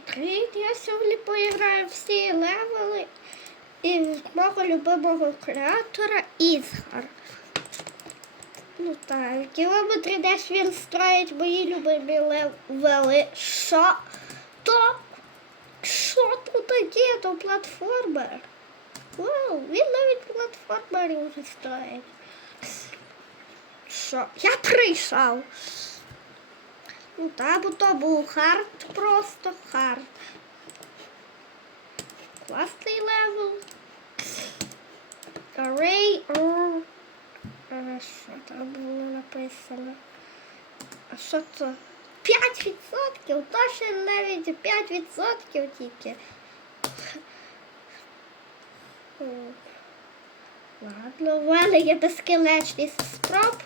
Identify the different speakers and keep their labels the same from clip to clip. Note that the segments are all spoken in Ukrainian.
Speaker 1: Трейд. Я сьогодні поіграю всі левели і мого любимого креатора Ізгар. Ну так, кілометри десь він строїть мої любимі левели. Що? То? Що тут таке? То платформер. Вау, він навіть платформер вже строїть. Що? Я прийшов. Ну так, бо то був хард, просто хард. Класний левел. Array or... А, що там було написано? А що це? 5%? То ще навіть 5% тільки. Ладно, в мене є безкінечність спроб.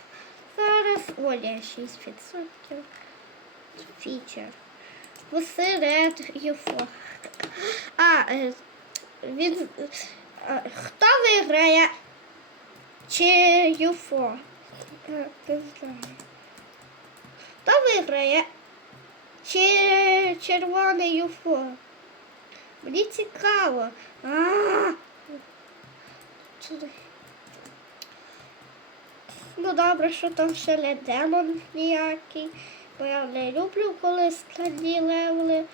Speaker 1: Зараз. О, ні, 6%. Фічер. Посеред юфо. А, е, він. е, Хто виграє? Чи юфо? Е, Не знаю. Хто виграє? Чи червоне юфо? Мені цікаво. А, Сюди. Ну добре, що там ще не демон ніякий бо я не люблю, коли складні левли.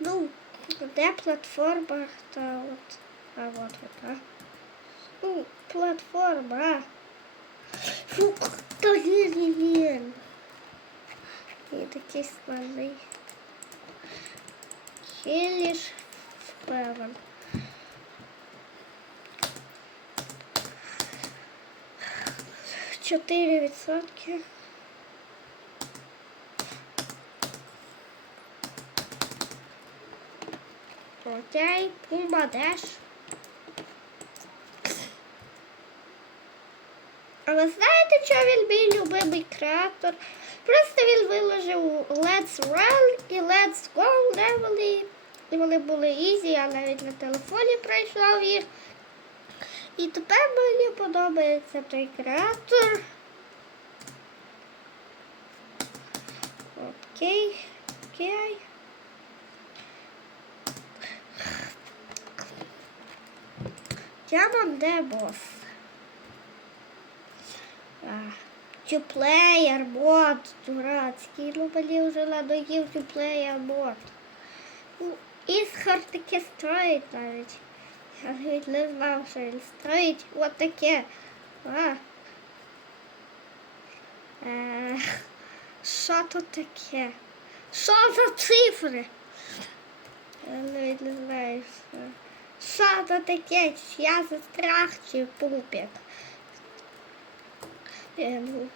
Speaker 1: Ну, де платформа-то от. А от а. Ну, платформа. Фу, то не він. І такий складний. Хіліш впевнений. 4 відсотки. Окей, пумба деш. Але знаєте, що він мій любимий креатор? Просто він виложив Let's Run і Let's Go левели. І вони були ізі, я навіть на телефоні пройшов їх. І тепер мені подобається той креатор. Окей, окей. Де бос? Тюплеєр бот, дурацький. Ну мені вже надоїв тюплеєр бот. Ну, Ісхар таке строїть навіть. Що він строїть. От таке. А. Е, Що тут таке? Що за цифри? Не знаю, що. Це таке? Я застряг чи пупік? Е, ну,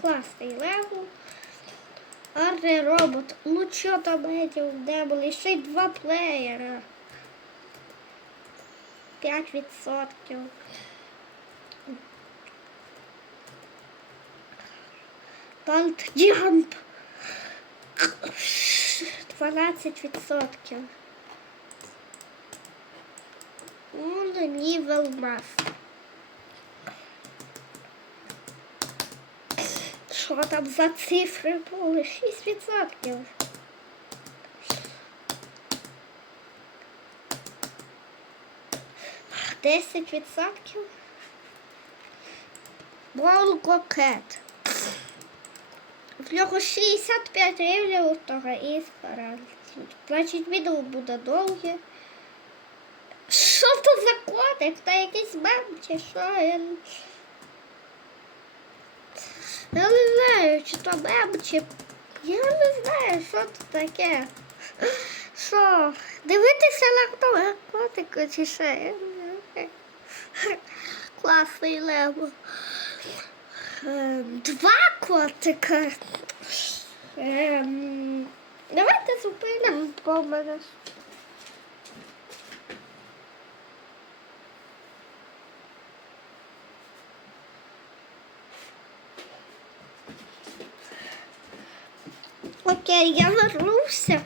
Speaker 1: Класний левел. Арре робот. Ну що там медіум демон? Ще й два плеєра. 5%. Балт Джамп. 12%. Ну, Нівел Мас. Що там за цифри були? 6%. Десять відсотків. Волкокет. В нього 65 рівнів у того іскара. Значить, відео буде довге. Що то за котик? Та якийсь мем чи що? Я... Я не знаю, чи то мем, чи. Я не знаю, що це таке. Що? Дивитися на того котика чи що? Класний лево. Ем, Два котика. Ем, Давайте зупинимо бо мене. Окей, я вернувся.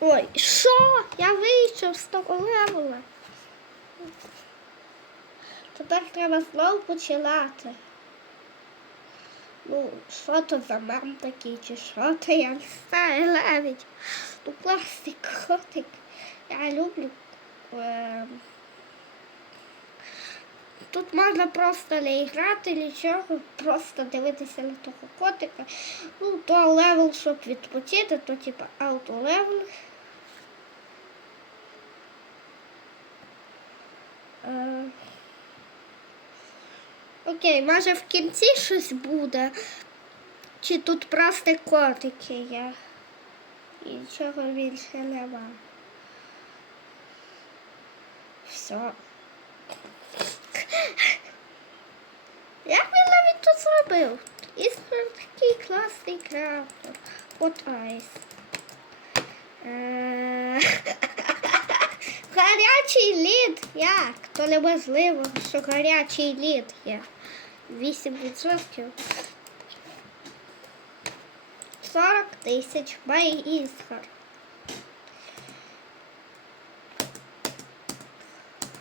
Speaker 1: Ой, що? Я вийшов з того левела. Тепер треба знову починати. Ну, що то за мем такий, чи що то, я не знаю навіть. Ну, класний котик. Я люблю. Е, Тут можна просто не грати нічого, просто дивитися на того котика. Ну, то левел, щоб відпочити, то типа ауто-левел. Е, Окей, може в кінці щось буде. Чи тут просто котики є? І нічого більше нема. Все. Як він навіть тут зробив? Іскор такий класний крафтер. От айс. Е, Гарячий лід. Як? То неможливо, що гарячий лід є. 8%. 40 тисяч бай ісхар.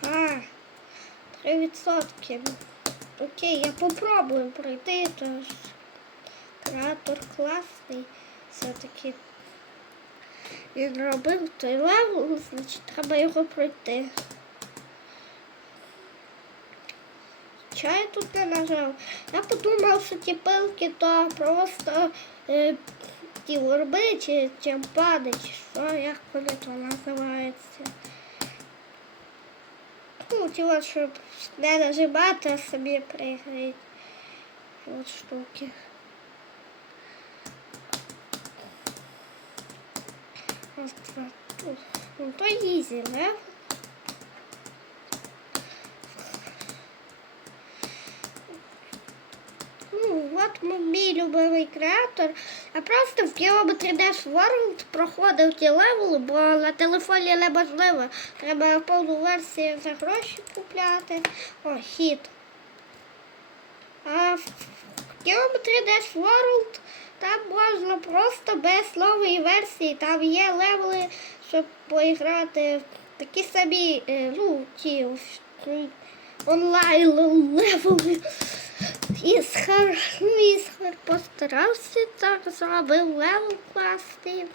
Speaker 1: А, 3%. Окей, я попробую пройти, то ж креатор класний. Все-таки він робив той левел, значить треба його пройти. Чого я тут не нажав? Я подумав, що ті пилки то просто е, ті горби чи чемпади, чи що, як вони. Ну, ті от, щоб не нажимати, а самі пригають. От штуки. Тут. Ну, то ізі, не? Ну, от мій любимий креатор. Я просто в Кіометрі Dash World проходив ті левели, бо на телефоні неможливо. Треба повну версію за гроші купляти. О, хіт. А в Geometry Dash World там можна просто без нової версії. Там є левели, щоб поіграти такі самі, е, ну, ті онлайн левели. Ісхар, ну, Ісхар постарався так, зробив левел класти.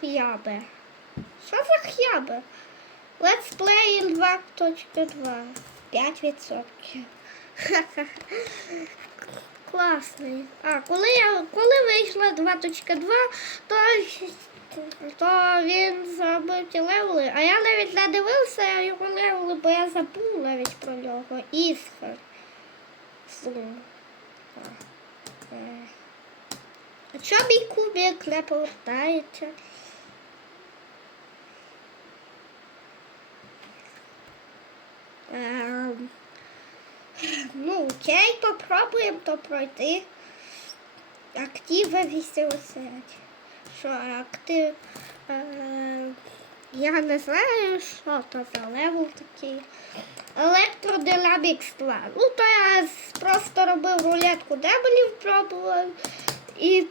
Speaker 1: Х'ябе. Що за х'ябе? Let's play in 2.2. 5%. Класний. А, коли я коли вийшла 2.2, то, то він зробив ті левели, а я навіть не дивився його левели, бо я забув навіть про нього. Ісхар. Сум. А, е. А чому мій кубик не повертається? Ем, ну, окей, попробуємо то пройти. Актива 80. Що актив? Е, я не знаю, що то за левел такий. Електродинамікс 2. Ну, то я просто робив рулетку дебелів, пробував. І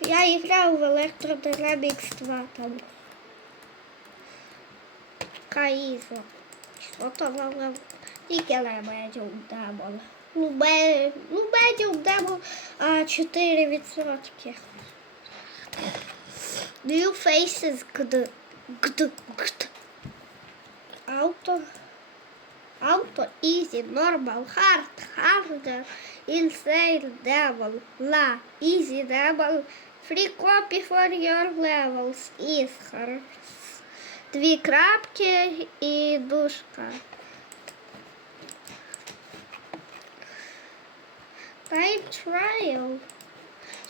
Speaker 1: я грав в Електродинамікс 2 там. Каїзо. Що то за левел? Тільки не медіум демон. Ну, бе- ну, медіум демон а 4%. New faces гд. Гд. Гд. Auto. Auto, easy, normal, hard, harder, insane, devil, la, easy, devil, free copy for your levels, ісхар. Дві крапки і дужка. Time trial.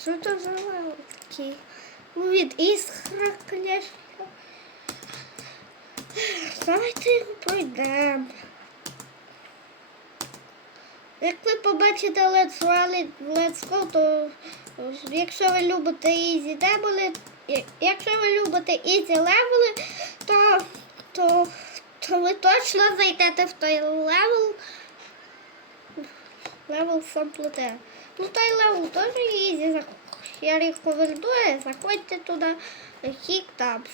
Speaker 1: Що це за? Ну, від іскра, конечно. Давайте його пройдемо. Як ви побачите Let's Rally, Let's Go, то якщо ви любите Easy Devil, якщо ви любите Easy Level, то, то, то ви точно зайдете в той левел. Левел самплете. Ну той левел Easy. зах- Я рекомендую, заходьте туди, Хік Табс.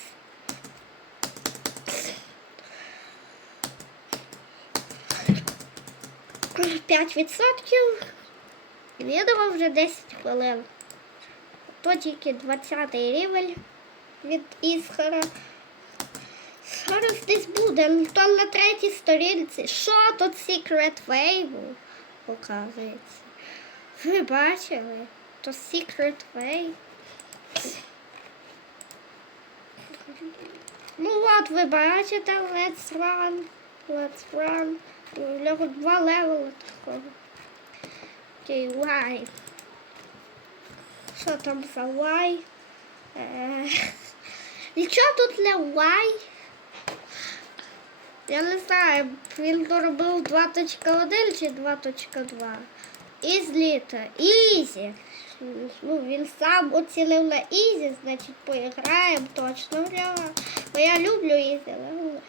Speaker 1: 5%. Відео вже 10 хвилин. То тільки 20 рівень від Ісхара. Зараз десь буде, то на третій сторінці. Що тут Secret був, показується. Ви бачили? То Secret Way. Ну от ви бачите, let's run, let's run. У нього два левели такого. Окей, why? Що там за why? Е, Нічого тут не why. Я не знаю, він доробив 2.1 чи 2.2. Із літа. Ізі. Ну, він сам оцінив на ізі, значить поіграємо точно нього. Бо я люблю ізі, але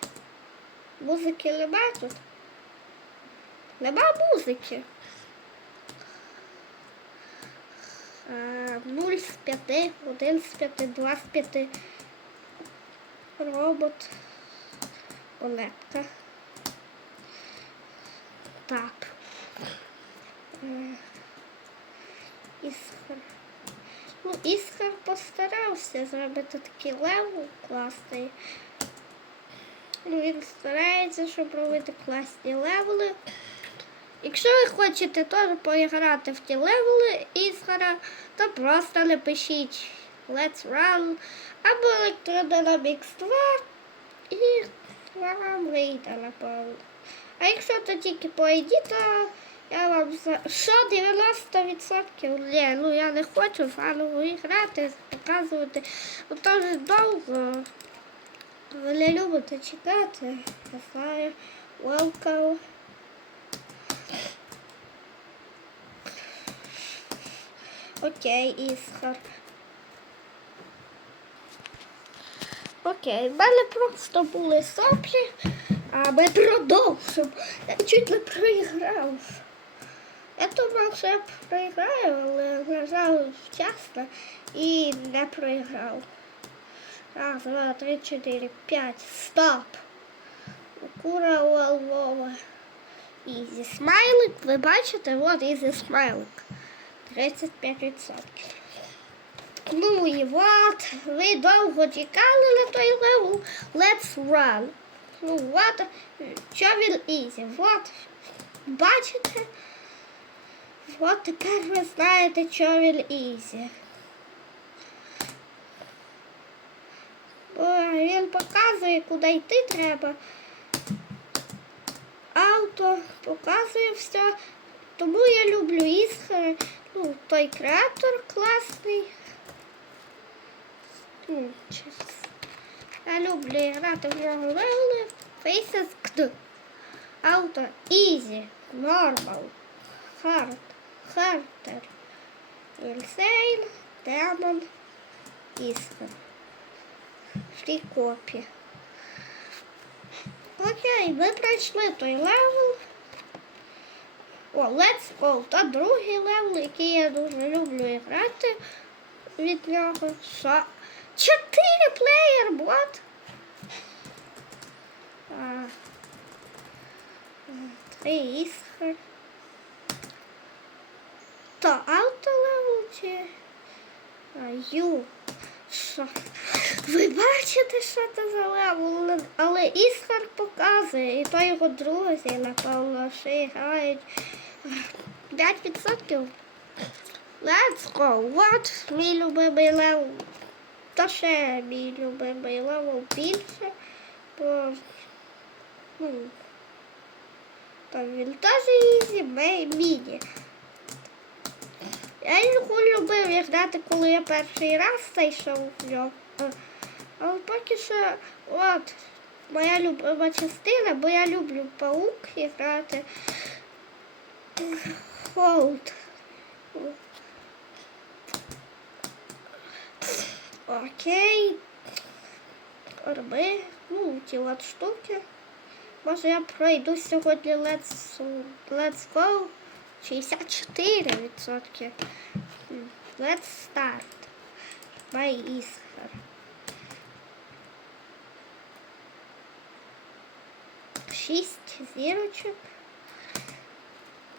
Speaker 1: музики нема тут. Нема музики. А, 0 з 5, 1 з 5, 2 з 5. Робот. Олетка. Так. Е, Ну, Ісхар постарався зробити такий левел класний. Ну, він старається, щоб робити класні левели. Якщо ви хочете теж поіграти в ті левели Ісхара, то просто напишіть Let's Run або Electrodynamics 2 і вам вийде, напевно. А якщо то тільки по то я вам за що 90%? Ні, ну я не хочу заново грати, показувати. Бо то ж довго. Ви не любите чекати. Я знаю. Welcome. Окей, Ісхар. Окей, в мене просто були соплі, а ми продовжимо. Я чуть не проіграв. Я думав, що я проіграю, але нажав вчасно і не проіграв. Раз, два, три, чотири, п'ять. Стоп. Кура у Львова. Ізі смайлик. Ви бачите? От ізі смайлик. 35%. Ну і от, ви довго чекали на той левел. Let's run. Ну от, що він ізі. От, бачите? От тепер ви знаєте, що він ізі. Він показує, куди йти треба. Авто показує все. Тому я люблю Ісхар. Ну, той креатор класний. Ну. Я люблю грати в левели. Faces KD. Auto Easy, Normal, Hard, Harder, Insane, Demon, Iskra. Free. Окей, ми пройшли той левел. О, Let's Go. Та другий левел, який я дуже люблю грати від нього. Чотири плеєр, бот. А, Три ісхар. То авто левел чи Ю. Що? Ви бачите, що це за левел? Але Ісхар показує, і то його друзі, напевно, ще грають 5%. Let's go. What? Мій любимий левел. Та ще мій любимий левел більше, бо ну, там він теж ізі, міні. Я його любив грати, коли я перший раз зайшов в нього. Але поки що, от, моя любима частина, бо я люблю паук і грати. Холд. Окей. Роби, ну, ті от штуки. Може я пройду сьогодні Let's, Let's Go 64%. Let's start. By Ісхар. Шість зірочок.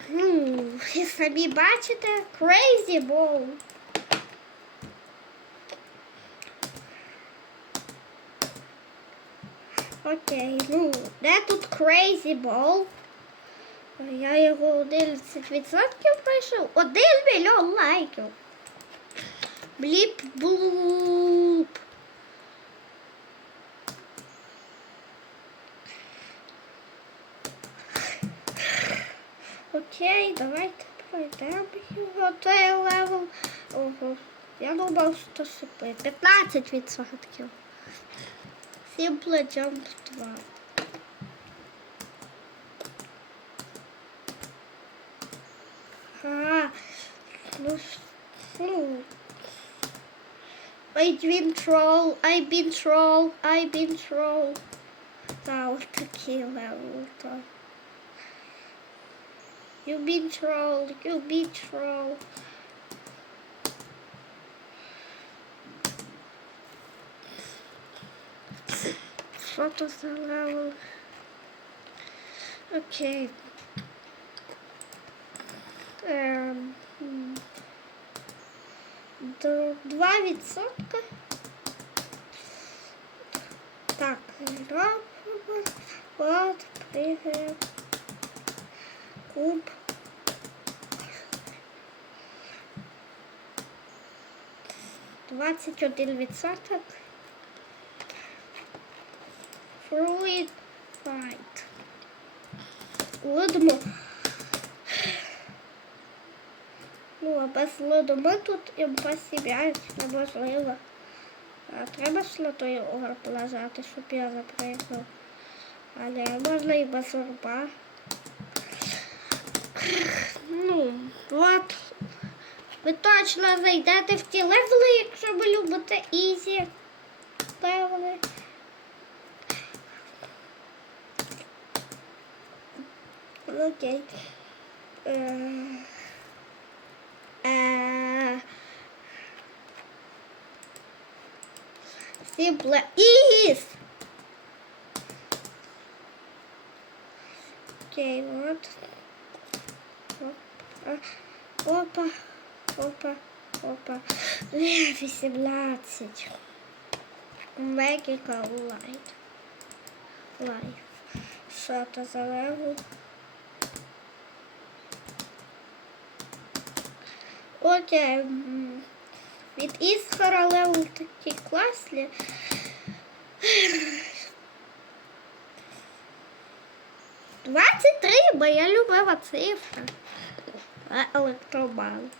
Speaker 1: Ну, і самі бачите, Crazy Ball. Окей, ну, де тут Crazy Ball? Я його 11% пройшов. 1 мільйон лайків. Бліп блуп. Окей, давайте пройдемо його цей левел. Ого, я думав, що шипи. 15%. Simple Jump 2. А, ну, ж, ну. I've been troll, I've been troll, I've been troll. Та, ось такий левел, то. You've been trolled, you've been trolled. Що то за левел? Окей. Ем, до- Два відсотка. Так, робимо. От, пригаємо. Куб. Двадцять один відсоток. Fruit fight. Лидимо. Ну, а без лиду ми тут імпосібляють неможливо. А треба ж на той огр полежати, щоб я запригнув. Але можна і без орба. Ну, от. Ви точно зайдете в ті левели, якщо ви любите ізі левели. Окей. Е, е, Simple is. Окей, вот. Опа, опа, опа, опа. 18. Magical light. Life. Що то за левел? Окей. м, Від Ісхара левел такі класні. Двадцять три, бо я любила цифра. А електробан.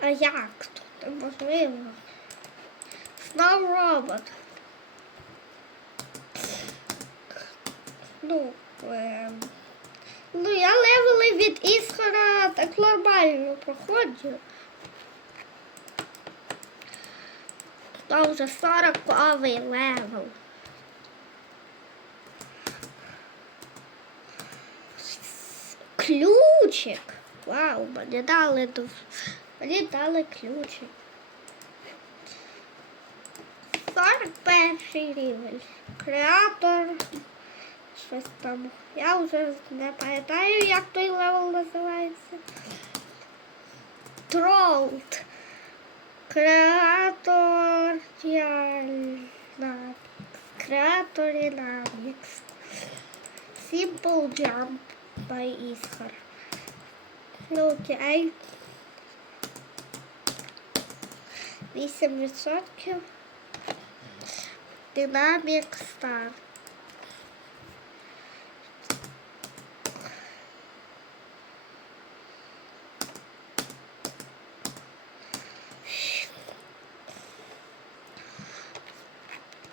Speaker 1: А як тут неможливо? Знов робот. Ну, ем, ну я левели від Ісхара так нормально проходжу. Та вже 40 левел. Ключик. Вау, мені дали мені дали ключик. 41 рівень. Креатор. Щось там. Я вже не пам'ятаю, як той левел називається. Тролд. Креатор. Креатор Dynamics. Simple Jump by Ishar. Ну, окей. 8%. Динамік старт.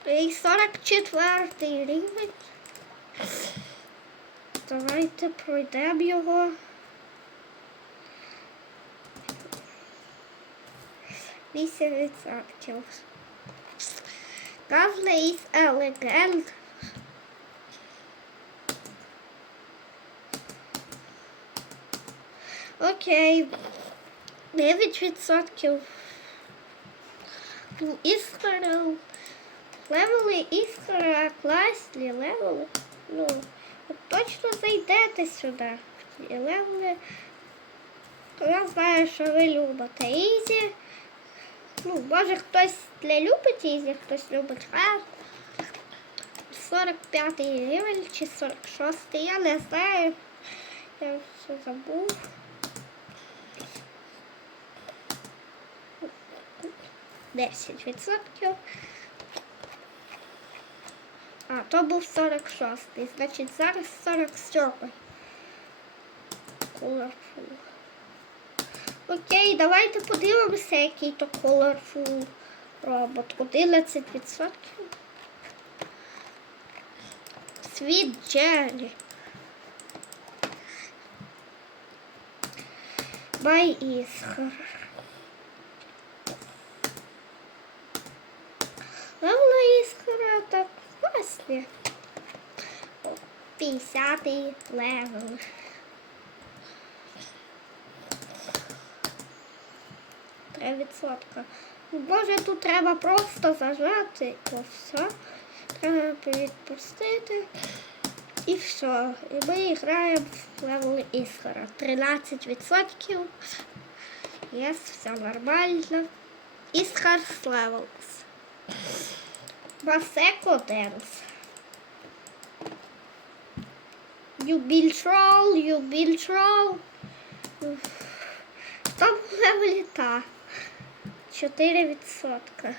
Speaker 1: І 44 рівень. Давайте пройдемо його. Вісім відсотків. Кавле із елегент. Окей. 9%. Ну, Іскра. Левели іскра, класні левели. Ну, точно зайдете сюди. Левели. Я знаю, що ви любите Ізі. Ну, може хтось не любить Ізі, хтось любить хард. 45 рівень чи 46, я не знаю. Я все забув. Десять відсотків. А, то був 46, значить зараз 47. Colorful. Окей, давайте подивимося, який то Colorful робот. 11%. Світ Джелі. Бай Ісхар. Левела Ісхара так класні. О, 50 левел. Три відсотка. Боже, тут треба просто зажати. О, все. Треба відпустити. І все. І ми граємо в левел Ісхара. 13%. Єс, все нормально. Ісхар Levels. Басеко Денс. Юбільтрол, юбільтрол. Там левелі та. 4%.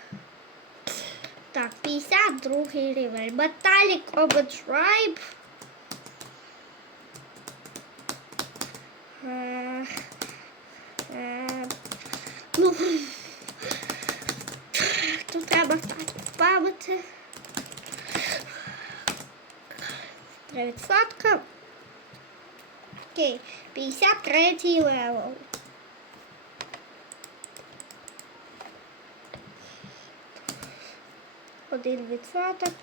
Speaker 1: Так, 52 рівень. Metallic Overdrive. Е, Ну, тут треба так пам'яти. 3%. Окей, 53 левел. Один відсоток.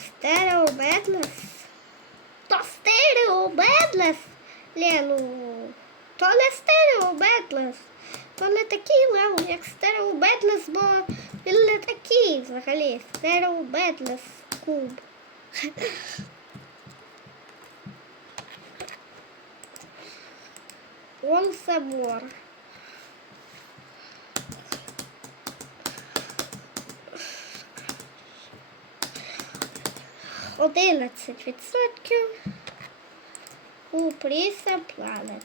Speaker 1: Стерео Бедлес. То стерео Бедлес. Лену. То не стерео Бедлес. То не такий левел, як стерео Бедлес, бо він не такий взагалі. Стерео Бедлес куб. Он собор. Одинадцять відсотків у Пріса Planet.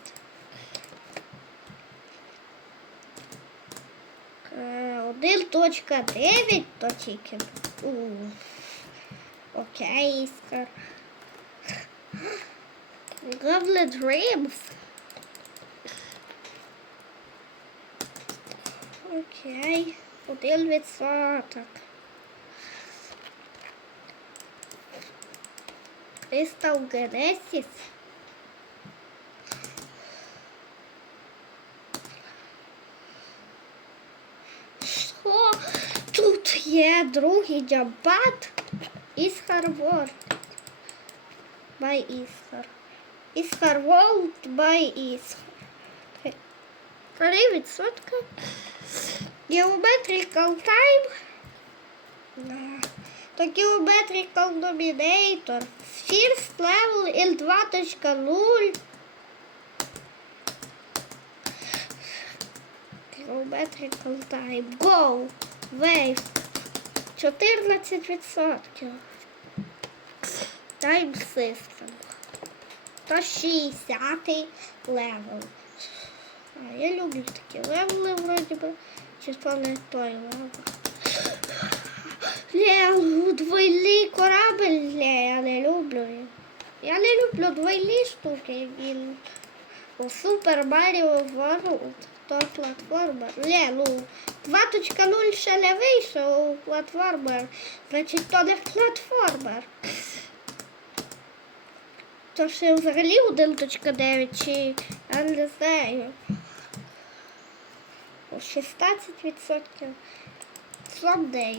Speaker 1: Е, Один точка дев'ять то тільки. Окей, Іскар. Goblet Dreams. Окей, один відсоток. Crystal Genesis. Що? Тут є другий джампад. Ісхар World. By Ісхар. Ісхар World by Ісхар. Три відсотка. Geometrical Time. То Geometrical Dominator. First Level L2.0. Geometrical Time. Go. Wave. 14%. Time System. То 60 левел. А, я люблю такі левели вроді би. Чи то не той левел. Ле, двойний корабель, ле, я не люблю. Я не люблю двойні штуки. Він у Супер Маріо Ворлд. То платформер. Не, ну 2.0 ще не вийшов платформер. Значить, то не платформер. То ще взагалі 1.9 чи я не знаю. 16%. Someday.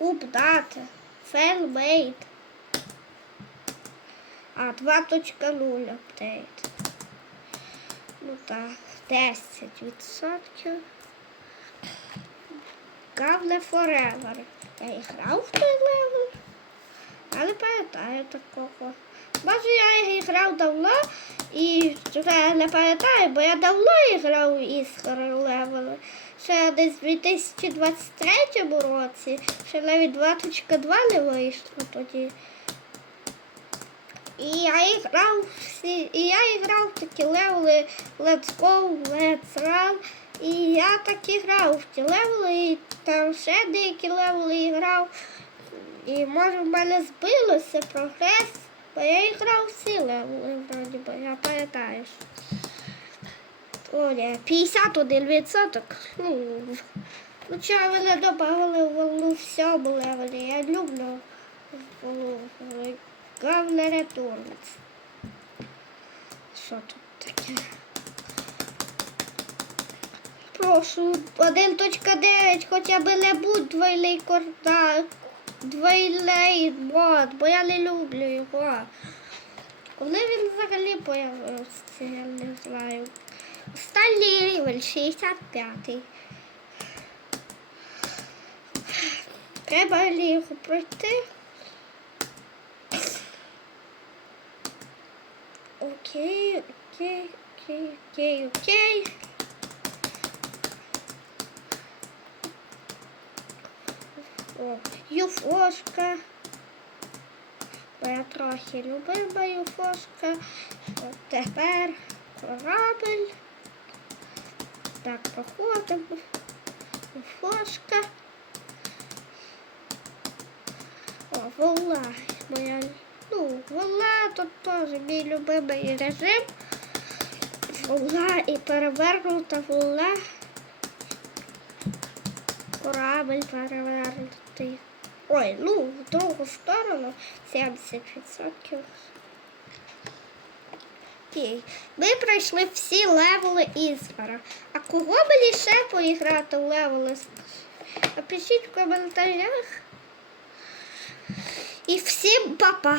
Speaker 1: Update. Failmade. А 2.0 апдейт. Ну так, 10%. Гавле Forever. Я і грав в той левел, але не пам'ятаю такого. Може, я грав давно і вже не пам'ятаю, бо я давно грав із левели. Ще десь в 2023 році, ще навіть 2.2 не вийшло тоді. І я і грав всі, і я і грав такі левели Let's Go, Let's Run. І я так і грав в ті левели, і там ще деякі левели і грав. І може в мене збилося прогрес, бо я і грав всі левели, вроді би, я пам'ятаю. О, ні, 51%. Ну, ну чого ви не додавали волну всьому левелі? Я люблю Гавне Returns. Що тут таке? Прошу, 1.9 хоча б не будь двойний кордак, двойний бот, бо я не люблю його. Коли він взагалі появився, я не знаю. Останній рівень 65. Треба лігу пройти. Окей, окей, окей, окей, окей. О, юфошка. Бо я трохи любила юфошка. От тепер корабель. Так, проходимо. Юфошка. О, волла. Моя. Ну, волла тут теж мій любимий режим. Волла і перевернута волла. Корабль перевернутий. Ой, ну, в другу сторону 70%. Окей. Ми пройшли всі левели Ізвара. А кого мені лише поіграти в левели? Напишіть в коментарях. І всім па-па!